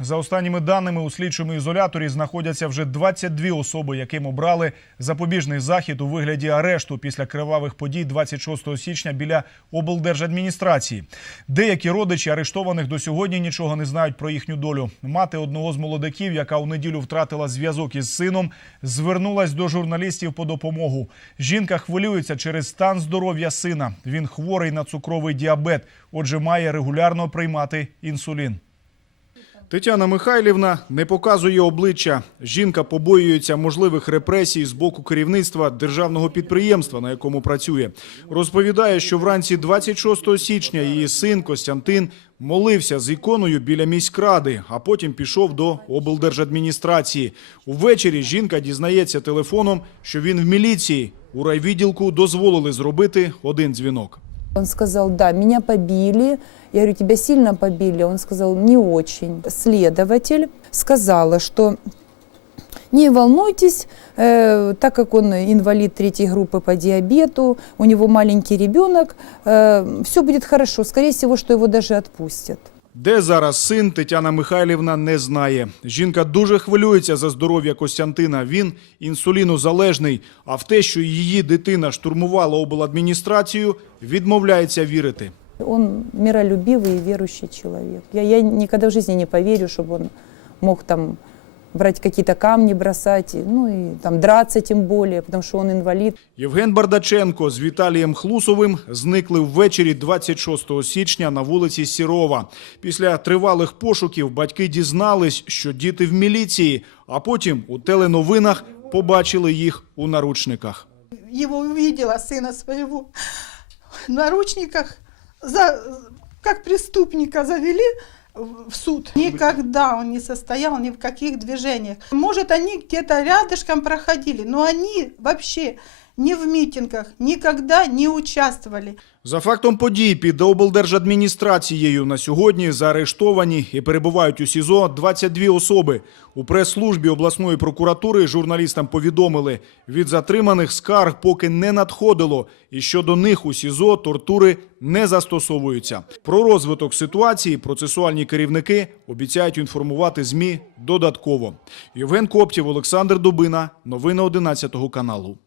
За останніми даними у слідчому ізоляторі знаходяться вже 22 особи, яким обрали запобіжний захід у вигляді арешту після кривавих подій 26 січня біля облдержадміністрації. Деякі родичі арештованих до сьогодні нічого не знають про їхню долю. Мати одного з молодиків, яка у неділю втратила зв'язок із сином, звернулась до журналістів по допомогу. Жінка хвилюється через стан здоров'я сина. Він хворий на цукровий діабет, отже, має регулярно приймати інсулін. Тетяна Михайлівна не показує обличчя. Жінка побоюється можливих репресій з боку керівництва державного підприємства, на якому працює. Розповідає, що вранці 26 січня її син Костянтин молився з іконою біля міськради, а потім пішов до облдержадміністрації. Увечері жінка дізнається телефоном, що він в міліції. У райвідділку дозволили зробити один дзвінок. Он сказал, да, меня побили. Я говорю, тебя сильно побили? Он сказал, не очень. Следователь сказала, что не волнуйтесь, э, так как он инвалид третьей группы по диабету, у него маленький ребенок, все будет хорошо. Скорее всего, что его даже отпустят. Де зараз син Тетяна Михайлівна не знає. Жінка дуже хвилюється за здоров'я Костянтина. Він інсулінозалежний. А в те, що її дитина штурмувала обладміністрацію, відмовляється вірити. Он миролюбивый и верующий человек. Я, я никогда в жизни не поверю, чтобы он мог там брать какие-то камни, бросать, ну и там драться тем более, потому что он инвалид. Євген Бардаченко з Віталієм Хлусовим зникли ввечері 26 січня на вулиці Сірова. Після тривалих пошуків батьки дізнались, що діти в міліції, а потім у теленовинах побачили їх у наручниках. его увидела, сына своего, в наручниках, за, как преступника завели в суд. Никогда он не состоял ни в каких движениях. Может, они где-то рядышком проходили, но они вообще ни в митингах никогда не участвовали. За фактом подій під облдержадміністрацією на сьогодні заарештовані і перебувають у СІЗО 22 особи. У прес-службі обласної прокуратури журналістам повідомили, від затриманих скарг поки не надходило, і щодо них у СІЗО тортури не застосовуються. Про розвиток ситуації процесуальні керівники обіцяють інформувати ЗМІ додатково. Євген Коптів, Олександр Дубина. Новини 11 каналу.